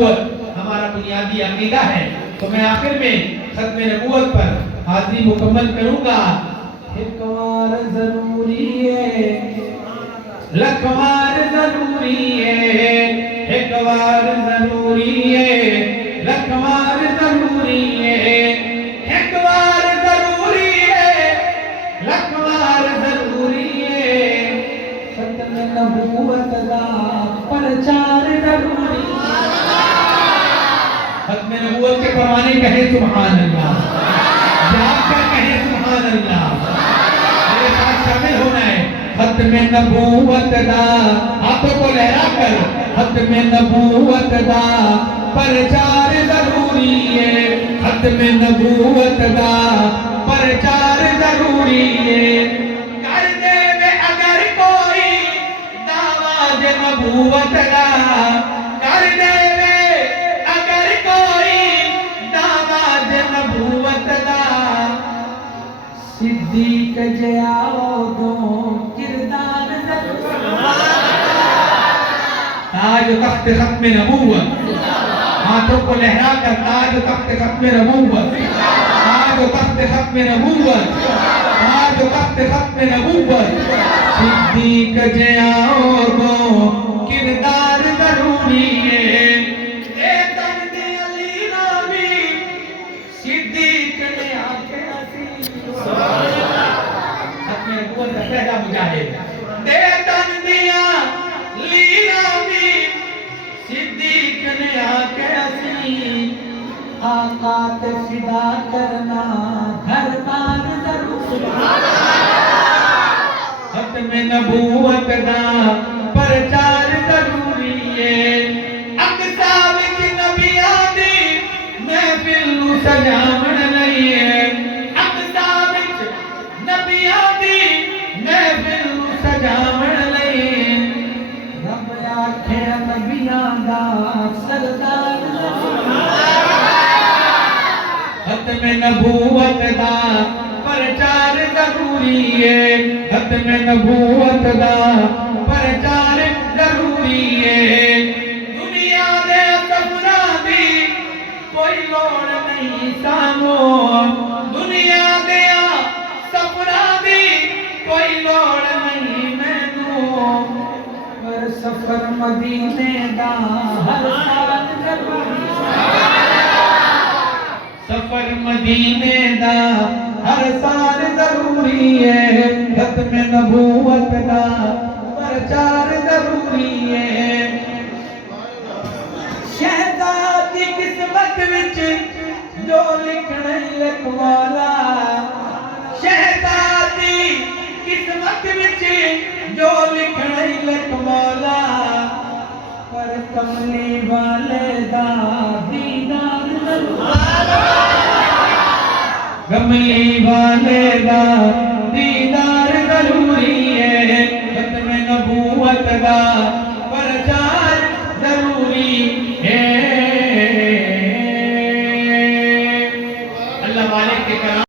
نبوت ہمارا بنیادی عقیدہ ہے. تو میں آخر میں ختم نبوت پر حاضری مکمل کروں گا. ایک بار ضروری ہے، لکھ بار ضروری ہے، ایک بار ضروری ہے، لکھ بار ضروری ہے، ایک بار ضروری ہے، لکھ بار ضروری ہے. ختم نبوت دا پرچار ضروری ہے. ختم نبوت کے پروانے کہیں سبحان اللہ، جاگ کر کہیں سبحان اللہ. میرے ساتھ شامل ہونا ہے. ختم نبوت دا، ہاتھوں کو لہرا کر، ختم نبوت دا پرچار ضروری ہے. ختم نبوت دا پرچار ضروری ہے. کر دے وے اگر کوئی دعویٰ نبوت دا، کر دے وے اگر کوئی دعویٰ نبوت دا. صدیق جیاؤ دو کردار تاج و تخت ختم نبوت، ہاتھوں کو لہرا کر تاج و تخت ختم نبوت، تاج و تخت ختم نبوت، تاج و تخت ختم نبوت. صدیق جیاؤ دو کردار ضروری ہے. اے تن دے علی نامی صدیق نے آکے ختم نبوت کا پہلا مجاہد. دے تن دیا لینا بھی صدیق نے آکے اسی. آقا تے فدا کرنا گھر بار ضرور. ختم نبوت دا پرچار ضروری ہے. اقصا وچ نبیاں دی محفل نوں سجاون نہیں ہے. سجاون لئی رب آکھے نبیاں دا سردار. ختم نبوت دا پرچار ضروری ہے. ختم نبوت دا پرچار ضروری ہے. دنیا دے سفراں دی کوئی لوڑ نہیں سانوں. دنیا دے سفراں دی کوئی لوڑ نہیں مینوں. پر سفر مدینے دا ہر سال ضروری ہے. سفر مدینے دا ہر سال ضروری ہے. ختم نبوت دا پرچار ضروری ہے. شہزادی قسمت وچ جو لکھنا لکھوالا، شہزادی قسمت وچ جو لکھنا لکھوالا. پر کملی والے دا دیدار کملی والے دا دیدار ضروری ہے. ختم نبوت دا